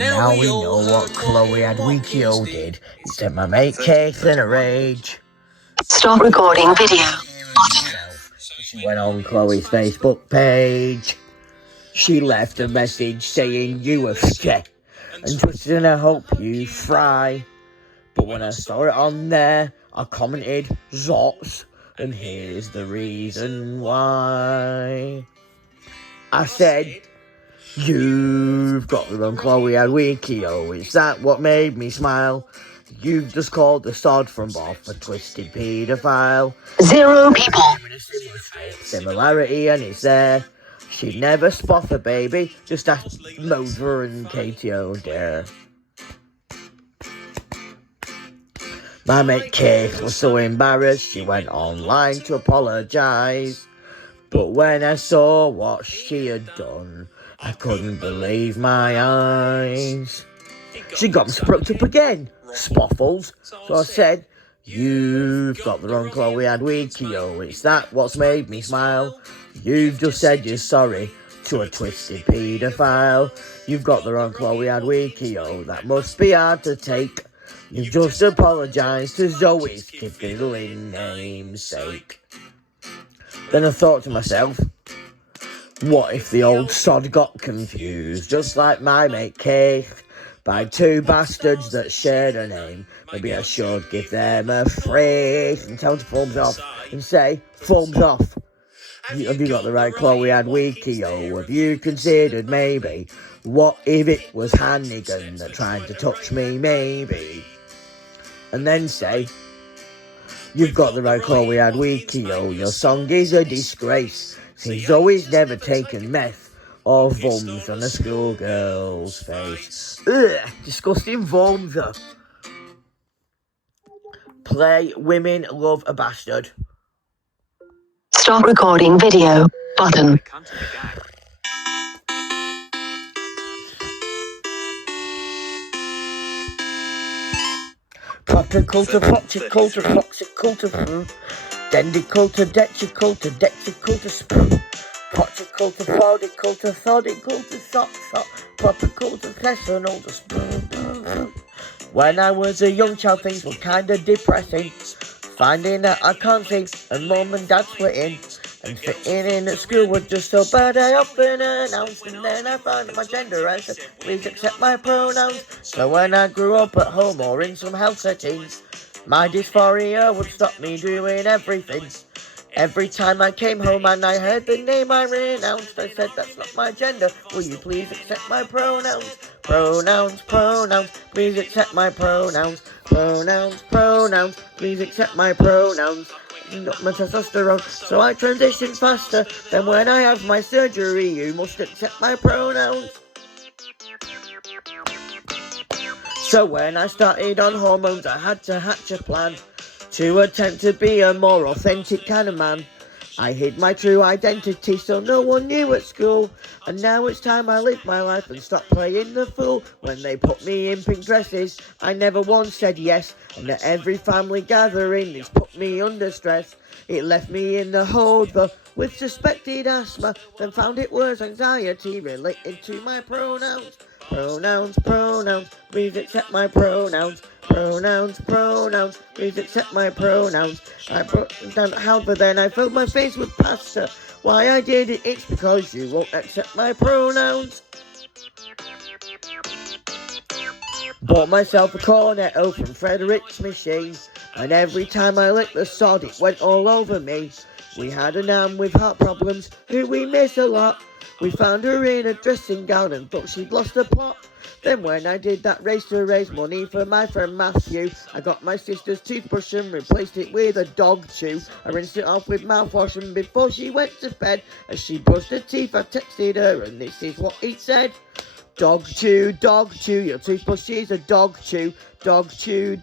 Now we know what Chloe Adwikio did. He sent my mate Keith in a rage. Stop recording video. She went on Chloe's Facebook page. She left a message saying you were scared and twisted and I hope you fry. But when I saw it on there, I commented Zots, and here's the reason why. I said, you've got the wrong Chloe Adwikio, is that what made me smile? You've just called the sod from off a twisted paedophile. 0 people. Similarity and it's there. She'd never spot a baby, just ask Moser and Katie O'Dare. My mate Kate was so embarrassed, she went online to apologise. But when I saw what she had done, I couldn't believe my eyes. She got me sprucked up again, Spoffles. So I said, you've got the wrong Chloe Adwikio, it's that what's made me smile. You've just said you're sorry to a twisted paedophile. You've got the wrong Chloe Adwikio, that must be hard to take. You've just apologised to Zoe's fiddling namesake. Then I thought to myself, what if the old sod got confused, just like my mate Keith, by two bastards that shared a name? Maybe I should give them a phrase and tell them to thumbs off and say, thumbs off. Have you got the right Chloe Adwikio? Have you considered maybe, what if it was Hannigan that tried to touch me maybe? And then say, you've got the right Chloe Adwikio, your song is a disgrace. He's always never taken meth or vums on a schoolgirl's face. Ugh, disgusting vums. Play Women Love a Bastard. Stop recording video button. Proper culture, toxic culture, toxic culture, dendy culture, dechi culture, spoon. Toxic culture, thodic culture, sock, proper culture, session, all the spoon. When I was a young child, things were kinda depressing. Finding out I can't sing, and mum and dad splitting. And fitting in at school was just so bad, I often announced. And then I found out my gender, I said, please accept my pronouns. So when I grew up at home or in some health settings, my dysphoria would stop me doing everything. Every time I came home and I heard the name I renounced, I said, that's not my gender, will you please accept my pronouns? Pronouns, please accept my pronouns. Pronouns, please accept my pronouns. Not my testosterone, so I transition faster. Then when I have my surgery, you must accept my pronouns. So when I started on hormones, I had to hatch a plan to attempt to be a more authentic kind of man. I hid my true identity so no one knew at school. And now it's time I live my life and stop playing the fool. When they put me in pink dresses, I never once said yes. And at every family gathering, it's put me under stress. It left me in the hold though, with suspected asthma. Then found it was anxiety related to my pronouns. Pronouns, please accept my pronouns. Pronouns, please accept my pronouns. I put down how, but then I filled my face with pasta. Why I did it, it's because you won't accept my pronouns. Bought myself a cornetto from Frederick's machine, and every time I licked the sod, it went all over me. We had a nan with heart problems, who we miss a lot. We found her in a dressing gown and thought she'd lost her plot. Then when I did that race to raise money for my friend Matthew, I got my sister's toothbrush and replaced it with a dog chew. I rinsed it off with mouthwash and before she went to bed, as she brushed her teeth, I texted her and this is what it said. Dog chew, your toothbrush is a dog chew. Dog chew,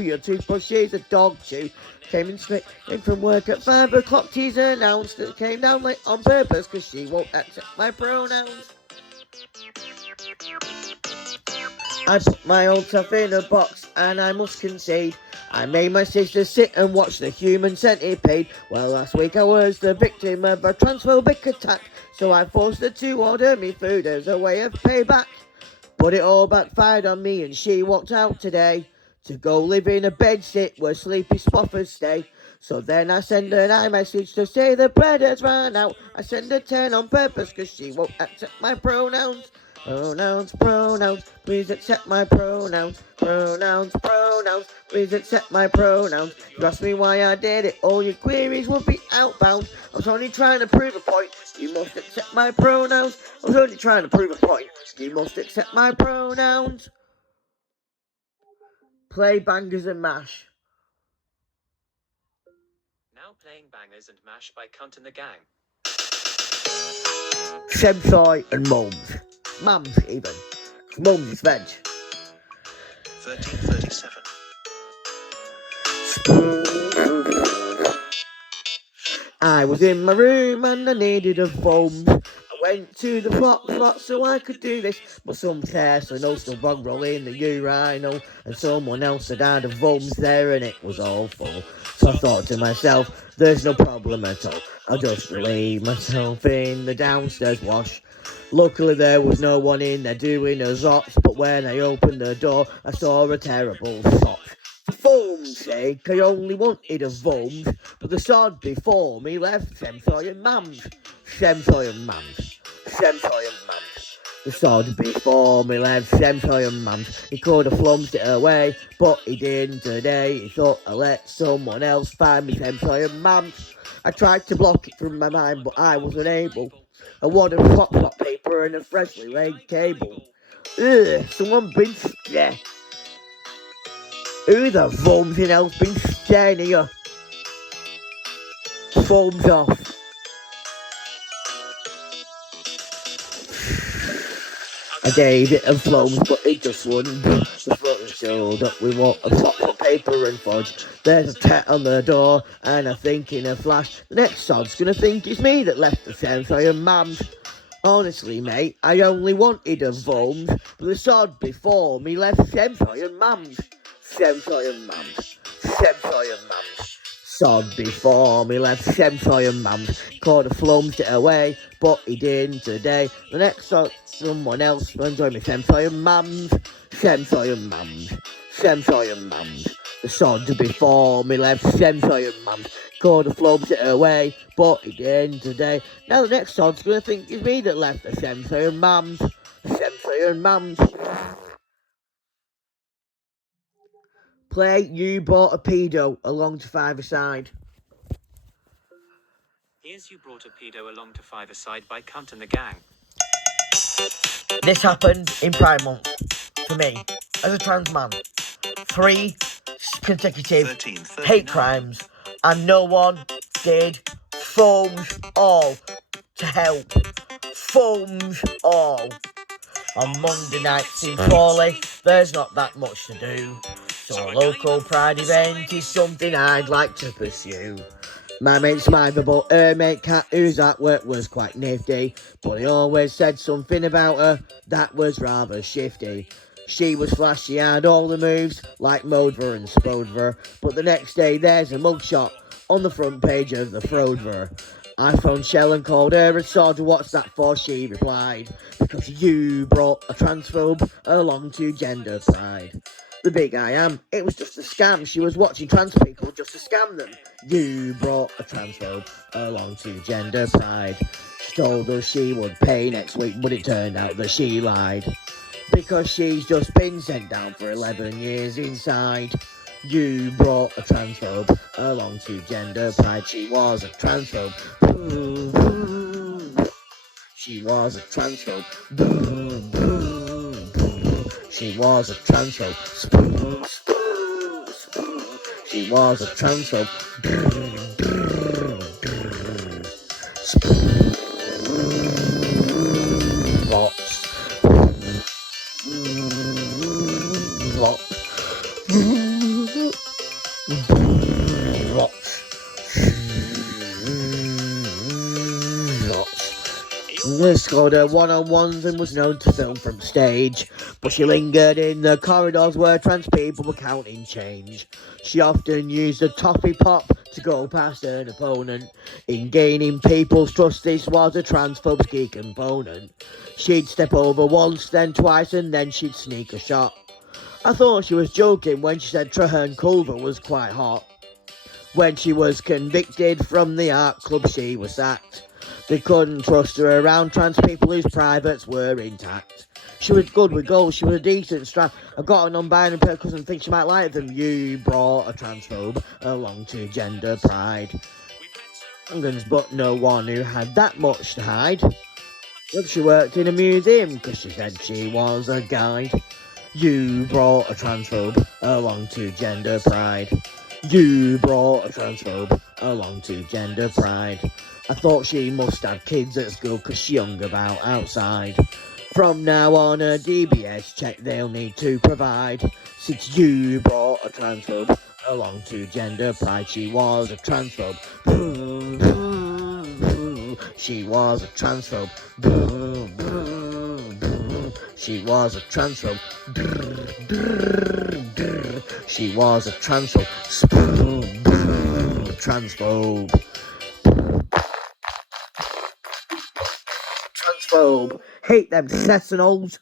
your toothbrush is a dog chew. Came in straight in from work at 5 o'clock, she's announced that came down late on purpose because she won't accept my pronouns. I put my old self in a box and I must concede, I made my sister sit and watch the human centipede. Well, last week I was the victim of a transphobic attack, so I forced her to order me food as a way of payback. But it all backfired on me and she walked out today to go live in a bedsit where sleepy Spoffles stay. So then I send her an iMessage to say the bread has run out. I send her 10 on purpose cause she won't accept my pronouns. Pronouns, pronouns, please accept my pronouns. Pronouns, pronouns, please accept my pronouns. You ask me why I did it, all your queries will be outbound. I was only trying to prove a point, you must accept my pronouns. I was only trying to prove a point, you must accept my pronouns. Play Bangers and Mash. Now playing Bangers and Mash by Cunt and the Gang. Shemsoy and Mums. Mums even. Mums is veg. 1337. I was in my room and I needed a foam. I went to the plot so I could do this, but some test and also wrong roll in the urinal, and someone else had had a vums there and it was awful. So I thought to myself, there's no problem at all. I'll just relieve myself in the downstairs wash. Luckily there was no one in there doing a zots, but when I opened the door I saw a terrible sot. For foam's sake, I only wanted a vums, but the sod before me left Shemsoy and Mums. Shemsoy and Mums. Shemsoy and Mums. The sod before me left Shemsoy and Mums. He could have flumsed it away, but he didn't today. He thought I'd let someone else find me Shemsoy and Mums. I tried to block it from my mind, but I was unable. I wanted flop paper and a freshly laid cable. Ugh, someone been there. Who the vums in hell's been staring at you? Foams off. I gave it a floams, but it just wouldn't. The front showed up with what a box of paper and fudge. There's a tat on the door, and I think in a flash, the next sod's gonna think it's me that left the Shemsoy and Mums. Honestly, mate, I only wanted a vums, but the sod before me left Shemsoy and Mums. Shemsoy and Mums. Shemsoy and Mums. Sod before me left Shemsoy and Mums. Could have flumsed it away, but he didn't today. The next sod, someone else will enjoy me. Shemsoy and Mums. Shemsoy and Mums. Shemsoy and Mums. The sod before me left Shemsoy and Mums. Could have flumsed it away, but he didn't today. Now the next sod's gonna think it's me that left the Shemsoy and Mums. Shemsoy and Mums. Play You Bought a Pedo along to Five-A-Side. Here's You Brought a Pedo Along to Five-A-Side by Cunt and the Gang. This happened in Pride Month for me as a trans man. 3 consecutive 1339. hate crimes, and no one did foams all to help. Foams all. On Monday nights in Crawley, there's not that much to do, so a local pride event is something I'd like to pursue. My mate's Smiver, but her mate Kat, whose artwork was quite nifty, but he always said something about her that was rather shifty. She was flashy, had all the moves, like Modver and Spodver, but the next day there's a mugshot on the front page of the Frodver. I phoned Shell and called her and said, "What's that for?" She replied, "Because you brought a transphobe along to gender pride." The big I am, it was just a scam. She was watching trans people just to scam them. You brought a transphobe along to gender pride. She told us she would pay next week, but it turned out that she lied. Because she's just been sent down for 11 years inside. You brought a transphobe along to gender pride. She was a transphobe. She was a transphobe. She was a transphobe. She was a transphobe. Lots. Lots. Scored her one-on-ones and was known to film from stage, but she lingered in the corridors where trans people were counting change. She often used a toffee pop to go past an opponent. In gaining people's trust, this was a transphobe's key component. She'd step over once, then twice, and then she'd sneak a shot. I thought she was joking when she said Traherne Culver was quite hot. When she was convicted from the art club, she was sacked. They couldn't trust her around trans people whose privates were intact. She was good with goals, she was a decent strap. I got a non-binary because I think she might like them. You brought a transphobe along to gender pride. But no one who had that much to hide. But she worked in a museum because she said she was a guide. You brought a transphobe along to gender pride. You brought a transphobe along to gender pride. I thought she must have kids at school because she hung about outside. From now on a DBS check they'll need to provide. Since you brought a transphobe along to gender pride, she was a transphobe. She was a transphobe. She was a transphobe. She was a transphobe. Transphobe. Transphobe. Hate them Sessinals.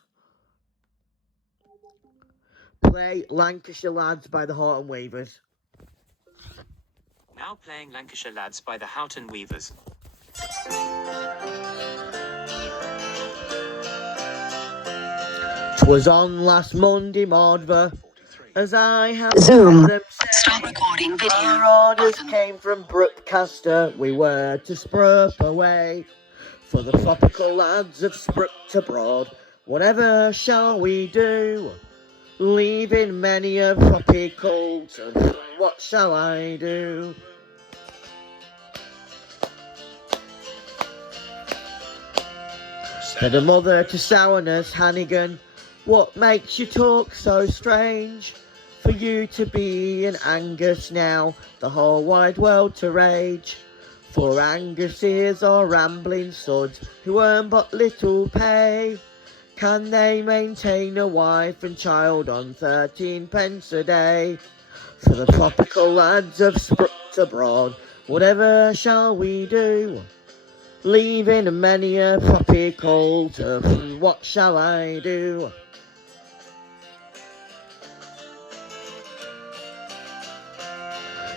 Play Lancashire Lads by the Horton Weavers. Now playing Lancashire Lads by the Houghton Weavers. 'Twas on last Monday, Mordver, as I have Zoom. heard them say, Stop recording video. our orders Button. came from Brookcaster. We were to sprup away for the tropical lads of Sprucked abroad. Whatever shall we do? Leaving many a tropical to what shall I do? Said a mother to sourness, Hannigan, what makes you talk so strange? For you to be an Angus now, the whole wide world to rage. For Anguses are rambling sods who earn but little pay. Can they maintain a wife and child on 13 pence a day? For the tropical lads of Sprucked abroad, whatever shall we do? Leaving many a tropical to what shall I do?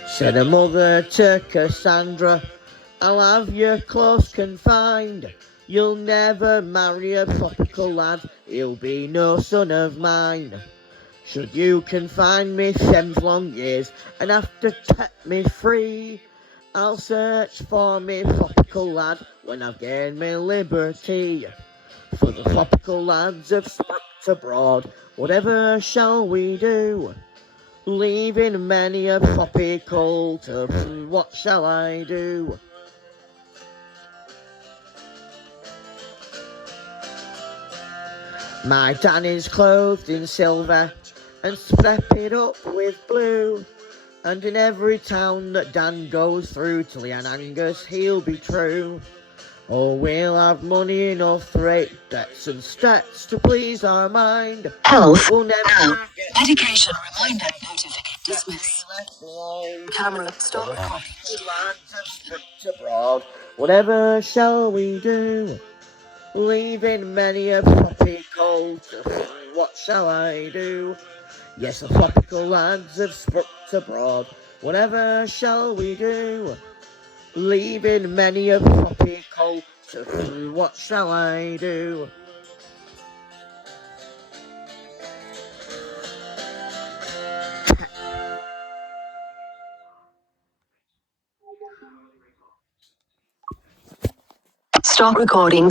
Said a mother to Cassandra, I'll have your close confined. You'll never marry a tropical lad, he'll be no son of mine. Should you confine me 7 long years and have to set me free, I'll search for me tropical lad when I've gained me liberty. For the tropical lads of Sprucked abroad, whatever shall we do? Leaving many a tropical to what shall I do? My Dan is clothed in silver and spread up with blue. And in every town that Dan goes through till he and Angus he'll be true. Oh, we'll have money enough for 8 debts and stats to please our mind. Health. We'll never Now. get Medication reminder notification. Dismiss. left alone. Camera. Stop recording. Lads have Sprucked abroad, whatever shall we do? Leaving many a tropical to what shall I do? Yes, the tropical lads have Sprucked abroad, whatever shall we do? Leaving many a tropical to what shall I do? Stop recording.